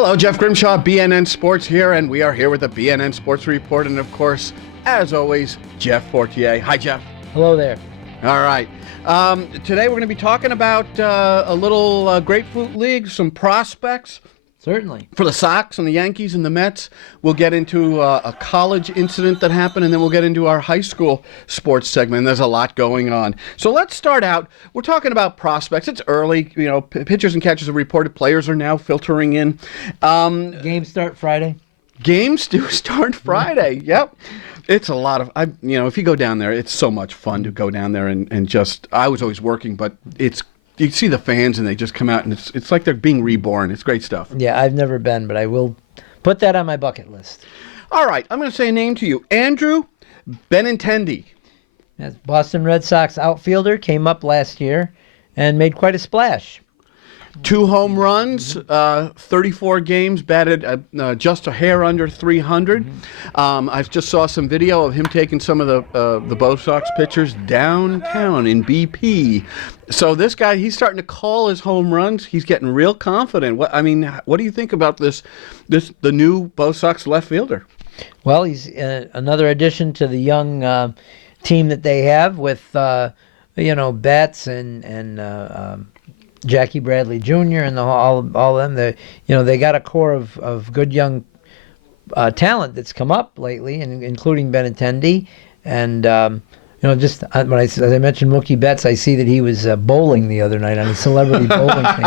Hello, Jeff Grimshaw, BNN Sports here, and we are here with the BNN Sports Report, and of course, as always, Jeff Fortier. Hi, Jeff. Hello there. All right. Today we're going to be talking about a little Grapefruit League, some prospects. Certainly. For the Sox and the Yankees and the Mets. We'll get into a college incident that happened, and then we'll get into our high school sports segment. There's a lot going on. So let's start out. We're talking about prospects. It's early. You know, pitchers and catchers have reported. Players are now filtering in. Games start Friday. Games do start Friday. Yep. It's a lot of, if you go down there, it's so much fun to go down there and just, I was always working, but you see the fans and they just come out and it's like they're being reborn. It's great stuff. Yeah, I've never been, but I will put that on my bucket list. All right, I'm going to say a name to you. Andrew Bennington. That's Boston Red Sox outfielder, came up last year and made quite a splash. 2 home runs, 34 games, batted just a hair under 300. I just saw some video of him taking some of the Bo Sox pitchers downtown in BP. So this guy, he's starting to call his home runs. He's getting real confident. What do you think about the new Bo Sox left fielder? Well, he's another addition to the young team that they have with Betts and Jackie Bradley Jr. and all of them. They got a core of good young talent that's come up lately, and including Benintendi. And as I mentioned Mookie Betts, I see that he was bowling the other night on a celebrity bowling thing.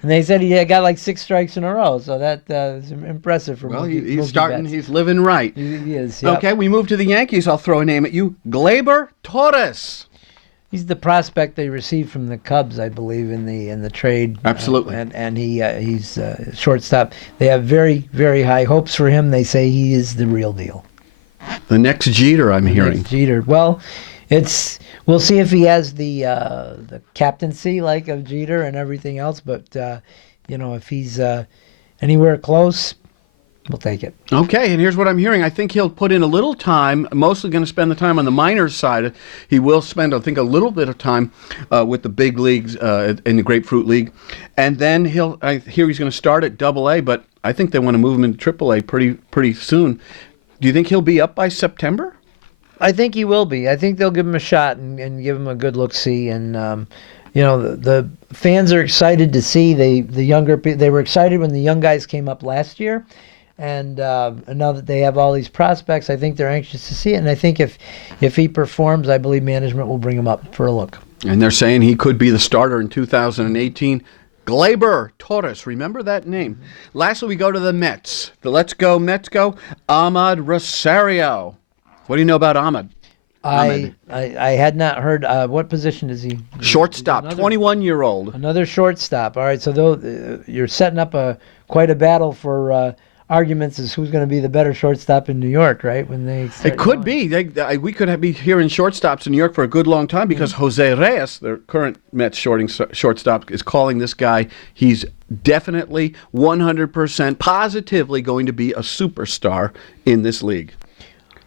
And they said he got like 6 strikes in a row, so that is impressive for Mookie. Well, he's Mookie starting. Betts. He's living right. He is. Yep. Okay, we move to the Yankees. I'll throw a name at you, Gleyber Torres. He's the prospect they received from the Cubs, I believe, in the trade. Absolutely. And he's shortstop. They have very, very high hopes for him. They say he is the real deal. The next Jeter, I'm hearing. Next Jeter. Well, we'll see if he has the captaincy like of Jeter and everything else. But if he's anywhere close, we'll take it. Okay, and here's what I'm hearing. I think he'll put in a little time, mostly going to spend the time on the minors side. He will spend, I think, a little bit of time with the big leagues in the Grapefruit League. And then I hear he's going to start at AA, but I think they want to move him into AAA pretty soon. Do you think he'll be up by September? I think he will be. I think they'll give him a shot and give him a good look-see. And, the fans are excited to see they were excited when the young guys came up last year. And now that they have all these prospects, I think they're anxious to see it. And I think if he performs, I believe management will bring him up for a look. And they're saying he could be the starter in 2018. Gleyber Torres, remember that name. Lastly, we go to the Mets. The Let's Go Mets go. Ahmad Rosario. What do you know about Ahmad? I had not heard. What position is he? Shortstop, 21-year-old. Another shortstop. All right, so you're setting up quite a battle for arguments as who's going to be the better shortstop in New York, right? It could be. We could be hearing shortstops in New York for a good long time because Jose Reyes, their current Mets shortstop, is calling this guy. He's definitely 100% positively going to be a superstar in this league.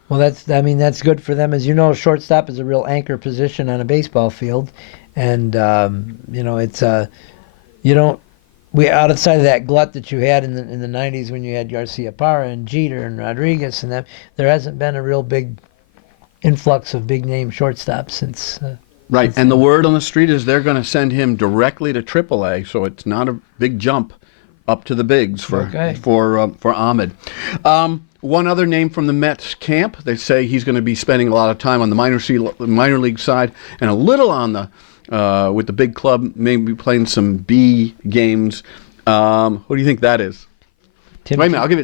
Well, that's good for them. As you know, shortstop is a real anchor position on a baseball field, and it's we outside of that glut that you had in the 90s when you had Garcia Parra and Jeter and Rodriguez and them, there hasn't been a real big influx of big name shortstops since. Right, and the word on the street is they're going to send him directly to AAA, so it's not a big jump up to the bigs for Ahmed. One other name from the Mets camp. They say he's going to be spending a lot of time on the minor league side and a little on the with the big club, maybe playing some B games. Who do you think that is? Wait a minute, I'll give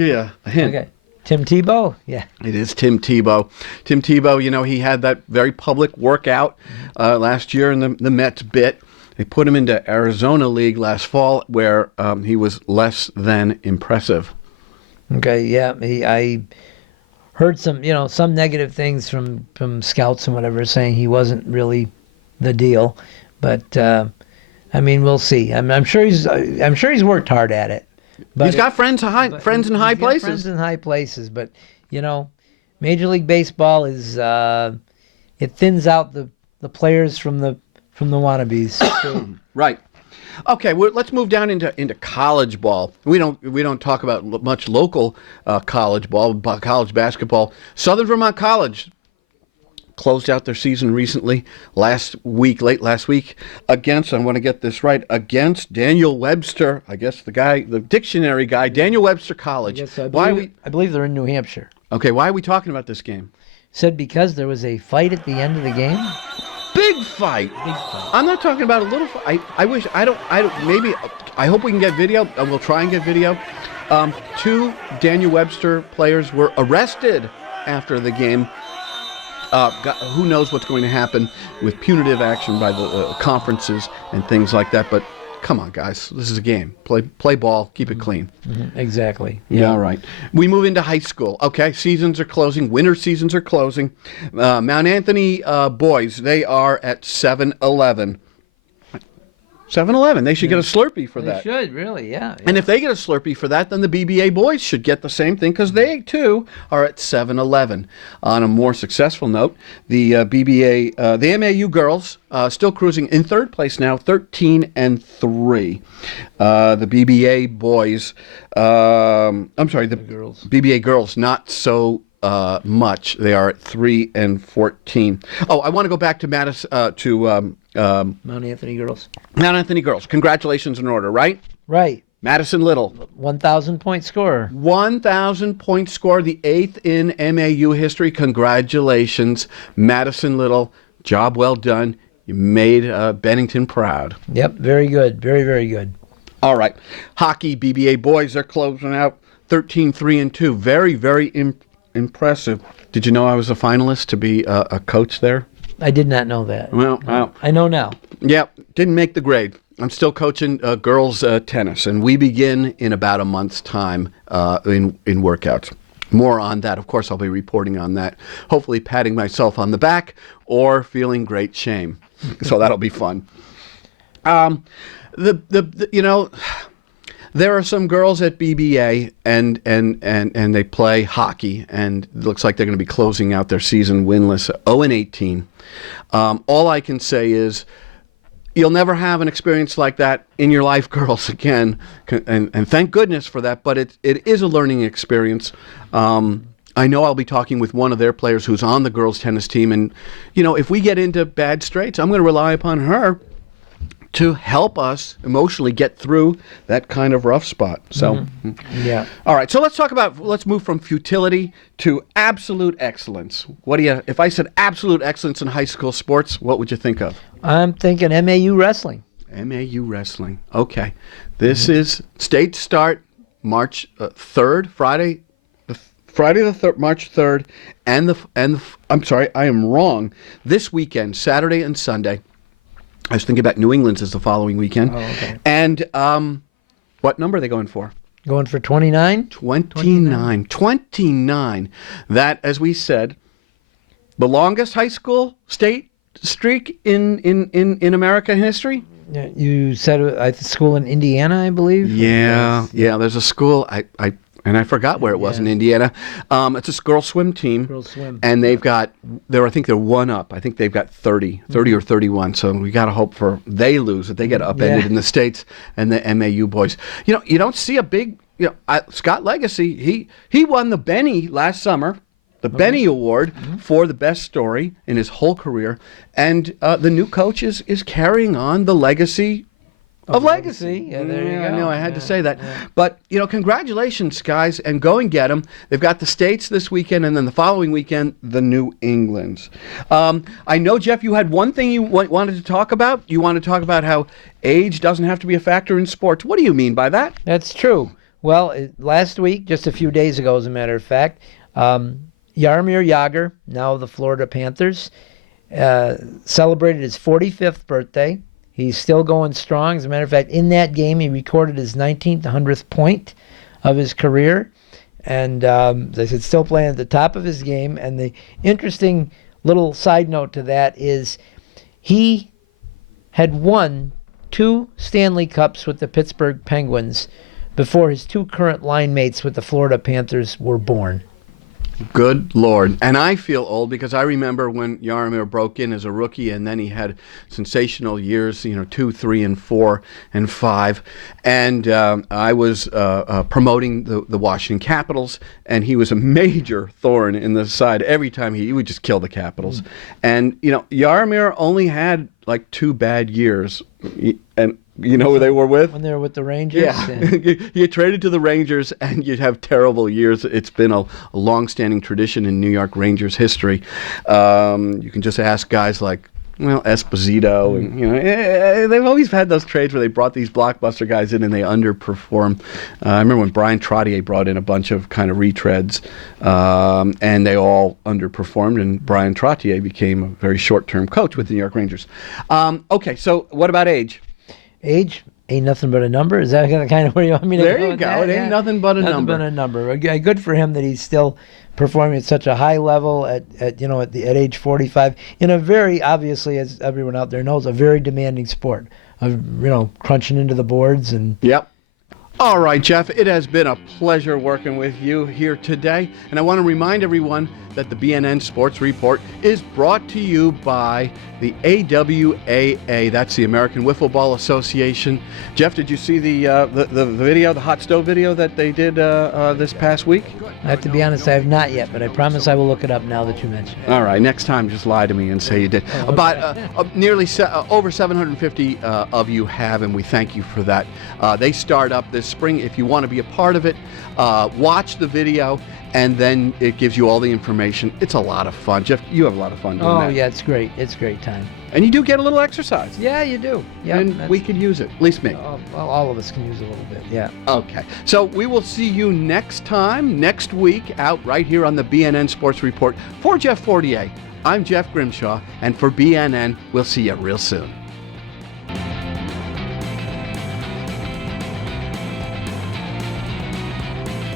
you a hint. Okay. Tim Tebow? Yeah. It is Tim Tebow. Tim Tebow, he had that very public workout last year in the Mets bit. They put him into Arizona League last fall where he was less than impressive. Okay, yeah. I heard some negative things from scouts and whatever saying he wasn't really the deal, but we'll see. I'm sure he's worked hard at it. But he's got friends in high places. Friends in high places, but Major League Baseball is it thins out the players from the wannabes. Right. Okay, let's move down into college ball. We don't talk about much local college ball, college basketball. Southern Vermont College closed out their season recently, late last week, against, I want to get this right, against Daniel Webster, I guess the dictionary guy, Daniel Webster College. Yes, I believe they're in New Hampshire. Okay, why are we talking about this game? Said because there was a fight at the end of the game. Big fight. Big fight. I'm not talking about a little fight. I hope we can get video, and we'll try and get video. 2 Daniel Webster players were arrested after the game. Who knows what's going to happen with punitive action by the conferences and things like that. But come on, guys. This is a game. Play ball. Keep it clean. Mm-hmm. Exactly. Yeah, all right. We move into high school. Okay, seasons are closing. Winter seasons are closing. Mount Anthony boys, they are at 7-11. 7-11. They should get a Slurpee for that. They should, really, yeah. And if they get a Slurpee for that, then the BBA boys should get the same thing because they, too, are at 7-11. On a more successful note, the the MAU girls still cruising in third place now, 13-3. The BBA boys, the girls. BBA girls, not so much. They are at 3-14. Oh, I want to go back to Mount Anthony girls. Mount Anthony girls. Congratulations in order, right? Right. Madison Little. 1,000-point scorer. 1,000-point score, the 8th in MAU history. Congratulations, Madison Little. Job well done. You made Bennington proud. Yep, very good. Very, very good. All right. Hockey, BBA boys, they're closing out 13-3-2. Very, very impressive. Did you know I was a finalist to be a coach there? I did not know that. Well, I know now. Yeah, didn't make the grade. I'm still coaching girls tennis, and we begin in about a month's time in workouts. More on that. Of course, I'll be reporting on that, hopefully patting myself on the back or feeling great shame. So that'll be fun. There are some girls at BBA and they play hockey, and it looks like they're going to be closing out their season winless, 0-18. All I can say is you'll never have an experience like that in your life, girls, again, and thank goodness for that, but it is a learning experience. I know I'll be talking with one of their players who's on the girls' tennis team, and, if we get into bad straits, I'm going to rely upon her to help us emotionally get through that kind of rough spot. So, Yeah. All right. So let's move from futility to absolute excellence. If I said absolute excellence in high school sports, what would you think of? I'm thinking MAU wrestling. MAU wrestling. Okay. This is state start March 3rd, Friday the 3rd, March 3rd, and I'm sorry, I am wrong. This weekend, Saturday and Sunday. I was thinking about New England's is the following weekend. Oh, okay. And what number are they going for? Going for 29? 29. That, as we said, the longest high school state streak in American history. Yeah, you said at the school in Indiana, I believe. Yeah. There's a school and I forgot where it was in Indiana. It's a girls swim team. Girls swim. And I think they're one up. I think they've got 30 or 31. So we got to hope they lose, that they get upended in the States and the MAU boys. You don't see a big, Scott Legacy, he won the Benny last summer, the Benny Award for the best story in his whole career. And the new coach is carrying on the legacy of legacy. Yeah, there you go. I know I had to say that. Yeah. But, congratulations, guys, and go and get them. They've got the States this weekend, and then the following weekend, the New Englands. I know, Jeff, you had one thing you wanted to talk about. You want to talk about how age doesn't have to be a factor in sports. What do you mean by that? That's true. Well, last week, just a few days ago, as a matter of fact, Jaromir Jagr, now of the Florida Panthers, celebrated his 45th birthday. He's still going strong. As a matter of fact, in that game, he recorded his 19th, 100th point of his career. And they said still playing at the top of his game. And the interesting little side note to that is he had won 2 Stanley Cups with the Pittsburgh Penguins before his 2 current line mates with the Florida Panthers were born. Good Lord. And I feel old because I remember when Jaromir broke in as a rookie, and then he had sensational years, 2, 3, and 4, and 5. And I was promoting the Washington Capitals, and he was a major thorn in the side. Every time he would just kill the Capitals. And, Jaromir only had like 2 bad years. And you know who they were with? When they were with the Rangers? Yeah. You get traded to the Rangers, and you'd have terrible years. It's been a long-standing tradition in New York Rangers history. You can just ask guys like, Esposito, and they've always had those trades where they brought these blockbuster guys in and they underperform. I remember when Brian Trottier brought in a bunch of kind of retreads, and they all underperformed, and Brian Trottier became a very short-term coach with the New York Rangers. Okay, so what about age? Age ain't nothing but a number. Is that kind of where you want me to go? There you go. It ain't nothing but a number. Nothing but a number. Good for him that he's still performing at such a high level at age 45 in a very, obviously, as everyone out there knows, a very demanding sport of crunching into the boards and. Yep. All right, Jeff, it has been a pleasure working with you here today. And I want to remind everyone that the BNN Sports Report is brought to you by the AWAA. That's the American Wiffle Ball Association. Jeff, did you see the video, the hot stove video that they did this past week? I have to be honest, I have not yet, but I promise I will look it up now that you mention it. All right, next time just lie to me and say you did. Oh, okay. About nearly over 750 of you have, and we thank you for that. They start up this spring. If you want to be a part of it, watch the video, and then it gives you all the information. It's a lot of fun. Jeff, you have a lot of fun doing that. Oh, yeah, it's great. It's a great time. And you do get a little exercise. Yeah, you do. Yeah, and we could use it, at least me. Well, all of us can use a little bit, yeah. Okay, so we will see you next time, next week, out right here on the BNN Sports Report. For Jeff Fortier, I'm Jeff Grimshaw, and for BNN, we'll see you real soon.